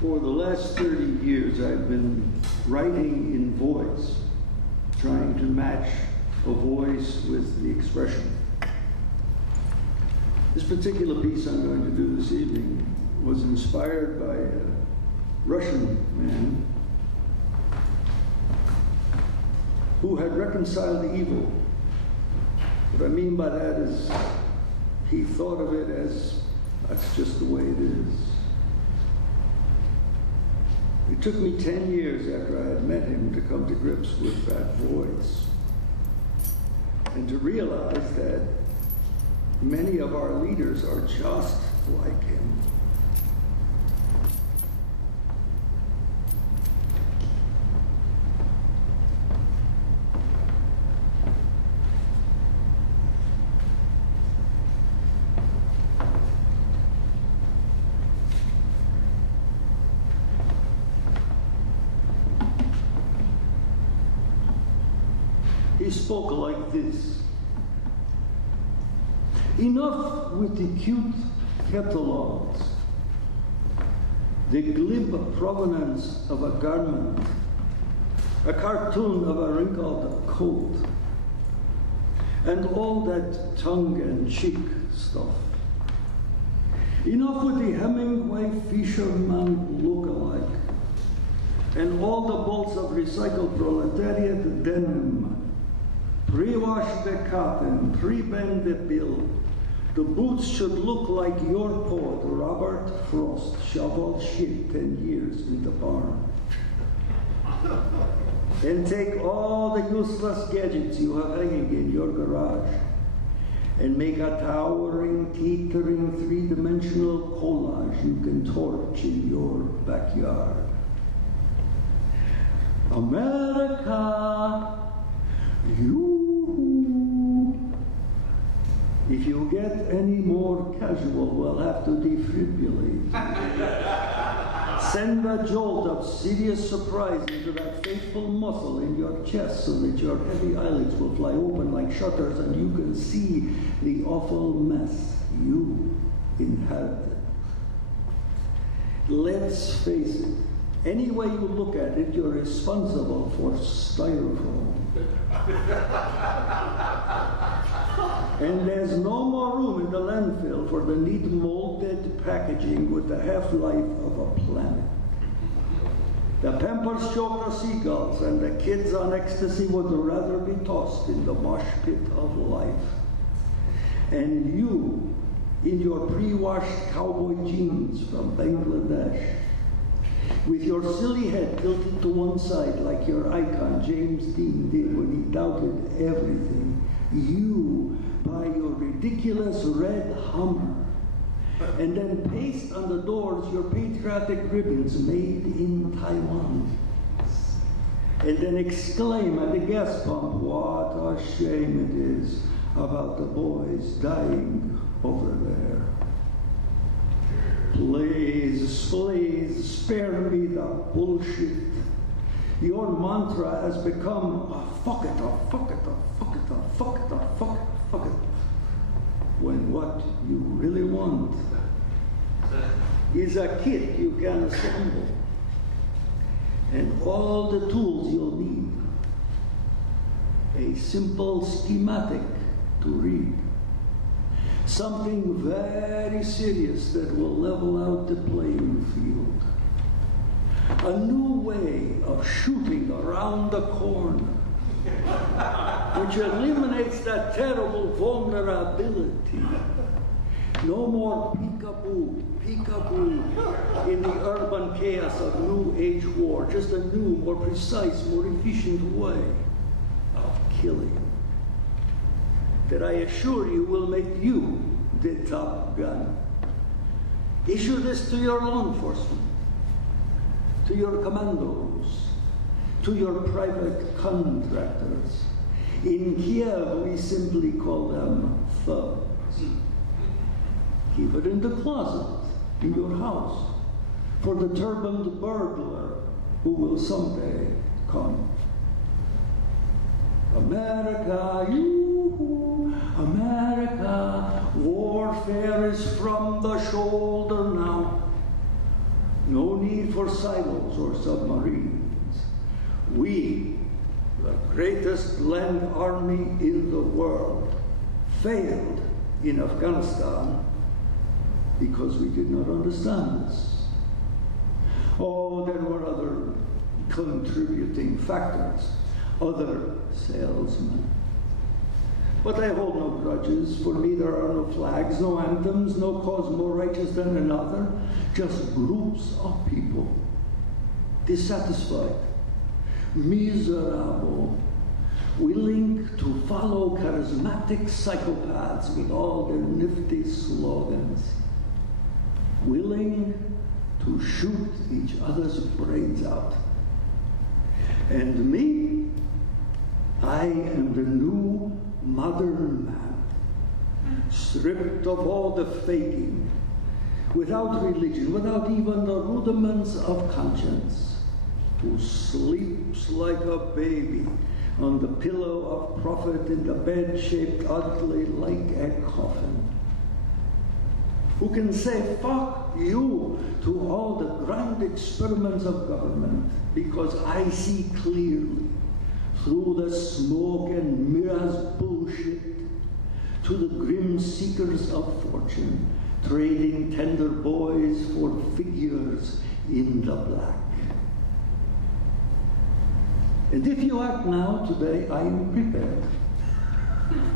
For the last 30 years, I've been writing in voice, trying to match a voice with the expression. This particular piece I'm going to do this evening was inspired by a Russian man who had reconciled evil. What I mean by that is he thought of it as, that's just the way it is. It took me 10 years after I had met him to come to grips with that voice and to realize that many of our leaders are just like him. He spoke like this. Enough with the cute catalogs, the glib provenance of a garment, a cartoon of a wrinkled coat, and all that tongue-in-cheek stuff. Enough with the Hemingway fisherman look-alike, and all the bolts of recycled proletariat denim, pre-wash the cotton, pre-bend the bill. The boots should look like your poet, Robert Frost, shoveled shit 10 years in the barn. And take all the useless gadgets you have hanging in your garage and make a towering, teetering, three-dimensional collage you can torch in your backyard. America, if you get any more casual, we'll have to defibrillate. Send a jolt of serious surprise into that faithful muscle in your chest so that your heavy eyelids will fly open like shutters and you can see the awful mess you inherited. Let's face it, any way you look at it, you're responsible for styrofoam. And there's no more room in the landfill for the neat molded packaging with the half-life of a planet. The Pampers choke the seagulls, and the kids on ecstasy would rather be tossed in the mosh pit of life. And you, in your pre-washed cowboy jeans from Bangladesh, with your silly head tilted to one side like your icon James Dean did when he doubted everything, you buy your ridiculous red Hummer and then paste on the doors your patriotic ribbons made in Taiwan. And then exclaim at the gas pump, what a shame it is about the boys dying over there. Please, please, spare me the bullshit. Your mantra has become a fuck it, a fuck it, a fuck it, a fuck it, a fuck it, fuck it. When what you really want is a kit you can assemble and all the tools you'll need. A simple schematic to read. Something very serious that will level out the playing field. A new way of shooting around the corner, which eliminates that terrible vulnerability. No more peekaboo, peekaboo in the urban chaos of new age war. Just a new, more precise, more efficient way of killing. That I assure you will make you the top gun. Issue this to your law enforcement, to your commandos, to your private contractors. In Kiev, we simply call them thugs. Keep it in the closet, in your house, for the turbaned burglar who will someday come. America, America, warfare is from the shoulder now. No need waiting for silos or submarines. We, the greatest land army in the world, failed in Afghanistan because we did not understand this. Oh, there were other contributing factors, other salesmen. But I hold no grudges. For me, there are no flags, no anthems, no cause more righteous than another, just groups of people, dissatisfied, miserable, willing to follow charismatic psychopaths with all their nifty slogans, willing to shoot each other's brains out. And me, I am the new modern man, stripped of all the faking, without religion, without even the rudiments of conscience, who sleeps like a baby on the pillow of profit in the bed shaped oddly like a coffin, who can say fuck you to all the grand experiments of government, because I see clearly through the smoke and mirrors bullshit, to the grim seekers of fortune, trading tender boys for figures in the black. And if you act now, today, I am prepared.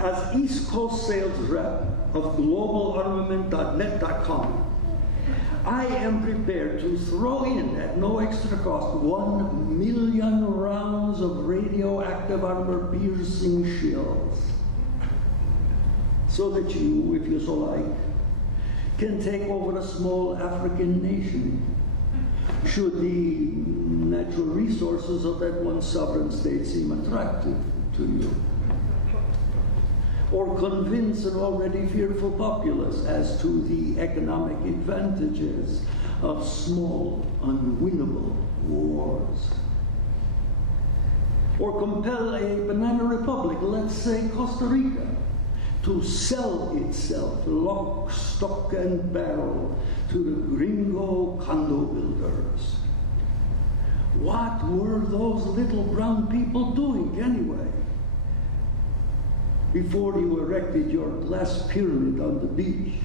As East Coast sales rep of globalarmament.net.com, I am prepared to throw in, at no extra cost, 1 million rounds of radioactive armor-piercing shells, so that you, if you so like, can take over a small African nation, should the natural resources of that one sovereign state seem attractive to you. Or convince an already fearful populace as to the economic advantages of small, unwinnable wars. Or compel a banana republic, let's say Costa Rica, to sell itself lock, stock, and barrel to the gringo condo builders. What were those little brown people doing anyway? Before you erected your glass pyramid on the beach?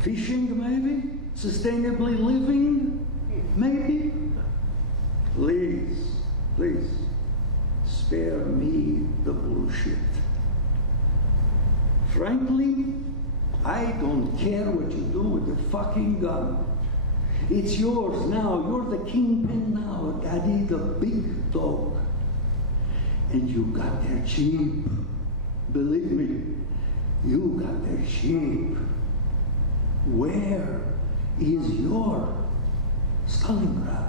Fishing, maybe? Sustainably living, maybe? Please, please, spare me the bullshit. Frankly, I don't care what you do with the fucking gun. It's yours now. You're the kingpin now, Daddy, the big dog. And you got there cheap. Believe me, you got there cheap. Where is your Stalingrad?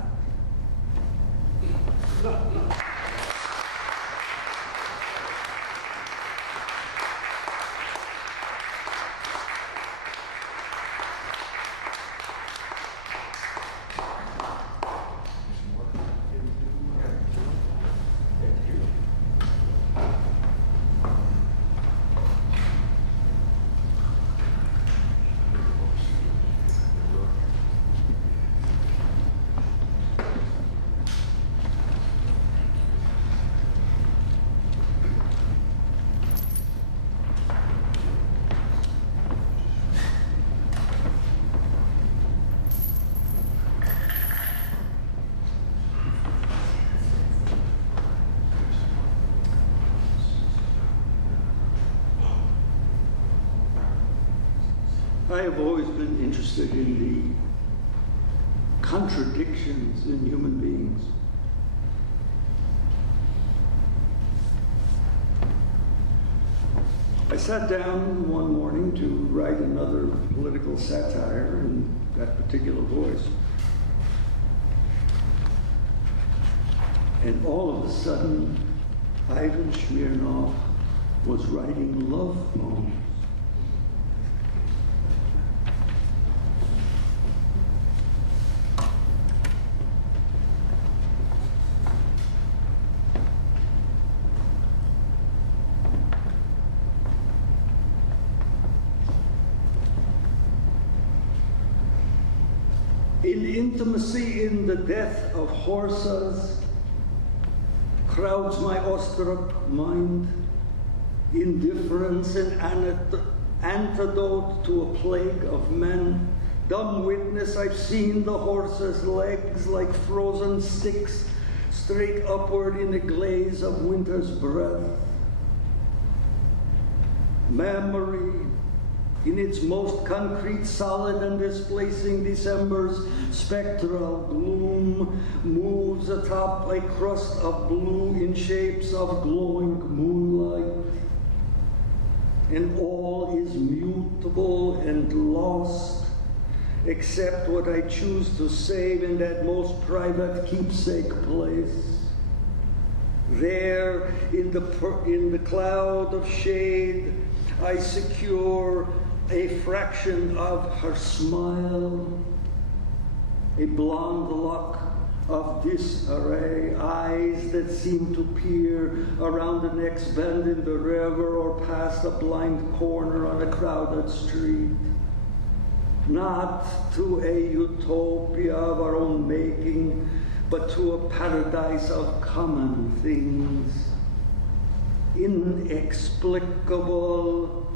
I have always been interested in the contradictions in human beings. I sat down one morning to write another political satire in that particular voice. And all of a sudden, Ivan Smirnov was writing love poems. in intimacy in the death of horses, crowds my awestruck mind, indifference and antidote to a plague of men. Dumb witness, I've seen the horses' legs like frozen sticks, straight upward in a glaze of winter's breath. Memory, in its most concrete, solid, and displacing December's spectral gloom, moves atop a crust of blue in shapes of glowing moonlight. And all is mutable and lost, except what I choose to save in that most private keepsake place. There, in the cloud of shade, I secure a fraction of her smile, a blonde lock of disarray, eyes that seem to peer around the next bend in the river or past a blind corner on a crowded street. Not to a utopia of our own making, but to a paradise of common things. Inexplicable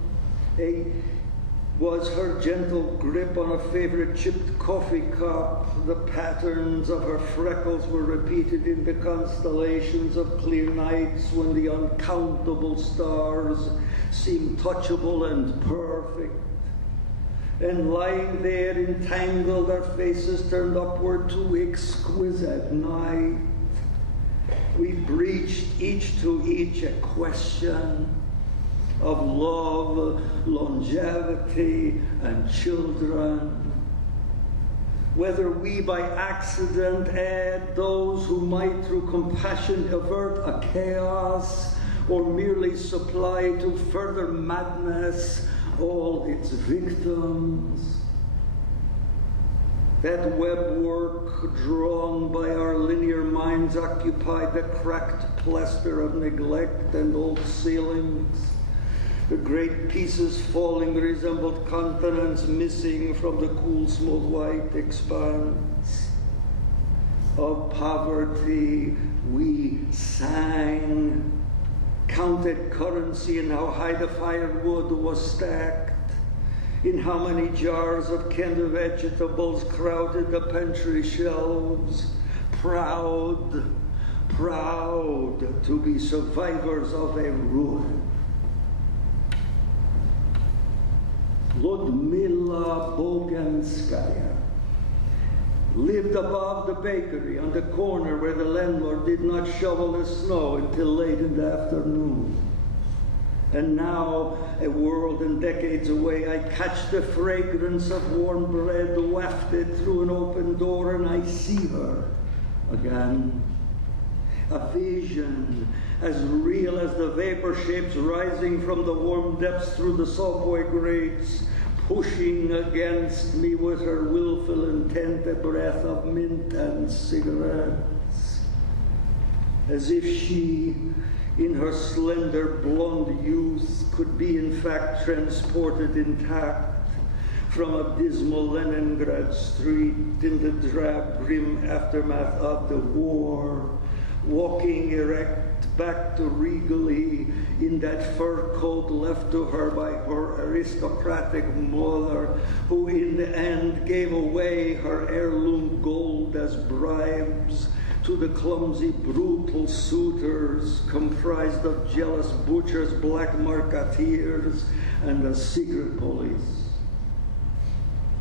was her gentle grip on a favorite chipped coffee cup. The patterns of her freckles were repeated in the constellations of clear nights when the uncountable stars seemed touchable and perfect. And lying there entangled, our faces turned upward to exquisite night, we breached each to each a question of love, longevity, and children. Whether we by accident add those who might through compassion avert a chaos, or merely supply to further madness all its victims. That web work drawn by our linear minds occupied the cracked plaster of neglect and old ceilings. The great pieces falling resembled continents missing from the cool, smooth white expanse. Of poverty we sang, counted currency in how high the firewood was stacked, in how many jars of canned vegetables crowded the pantry shelves, proud to be survivors of a ruin. Ludmila Boganskaya lived above the bakery on the corner where the landlord did not shovel the snow until late in the afternoon. And now, a world and decades away, I catch the fragrance of warm bread wafted through an open door, and I see her again. A vision as real as the vapor shapes rising from the warm depths through the subway grates, pushing against me with her willful intent a breath of mint and cigarettes. As if she, in her slender blonde youth, could be in fact transported intact from a dismal Leningrad street in the drab, grim aftermath of the war, walking erect back to regally in that fur coat left to her by her aristocratic mother, who in the end gave away her heirloom gold as bribes to the clumsy, brutal suitors comprised of jealous butchers, black marketeers, and the secret police.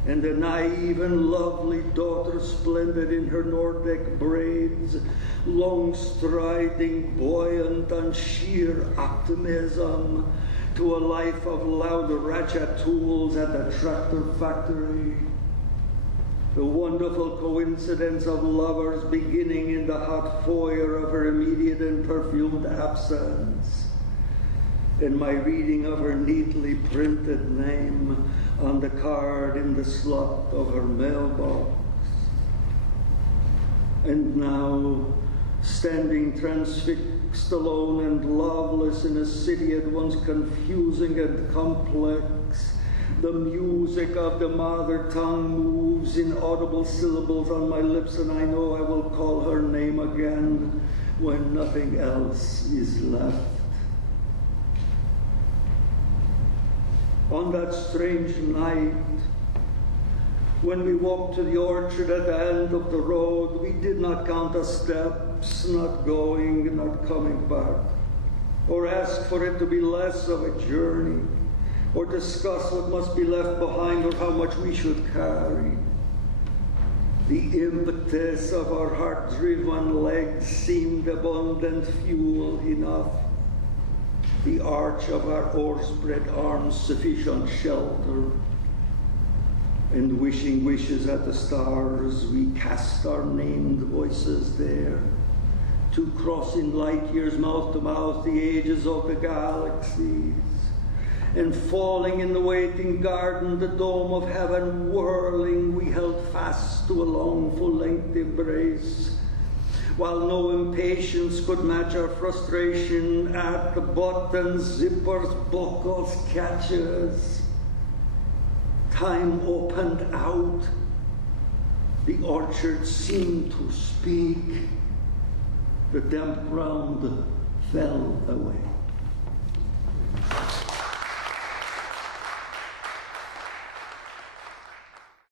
And the naive and lovely daughter, splendid in her Nordic braids, long striding, buoyant on sheer optimism, to a life of loud ratchetools at the tractor factory. The wonderful coincidence of lovers beginning in the hot foyer of her immediate and perfumed absence, and my reading of her neatly printed name on the card in the slot of her mailbox. And now, standing transfixed, alone and loveless in a city at once confusing and complex, The music of the mother tongue moves in audible syllables on my lips, and I know I will call her name again when nothing else is left. On that strange night, when we walked to the orchard at the end of the road, we did not count our steps, not going, not coming back, or ask for it to be less of a journey, or discuss what must be left behind or how much we should carry. The impetus of our heart-driven legs seemed abundant fuel enough. The arch of our oar-spread arms sufficient shelter. And wishing wishes at the stars, we cast our named voices there to cross in light years mouth to mouth the ages of the galaxies. And falling in the waiting garden, the dome of heaven whirling, we held fast to a long full-length embrace, while no impatience could match our frustration at the buttons, zippers, buckles, catches. Time opened out. The orchard seemed to speak. The damp ground fell away.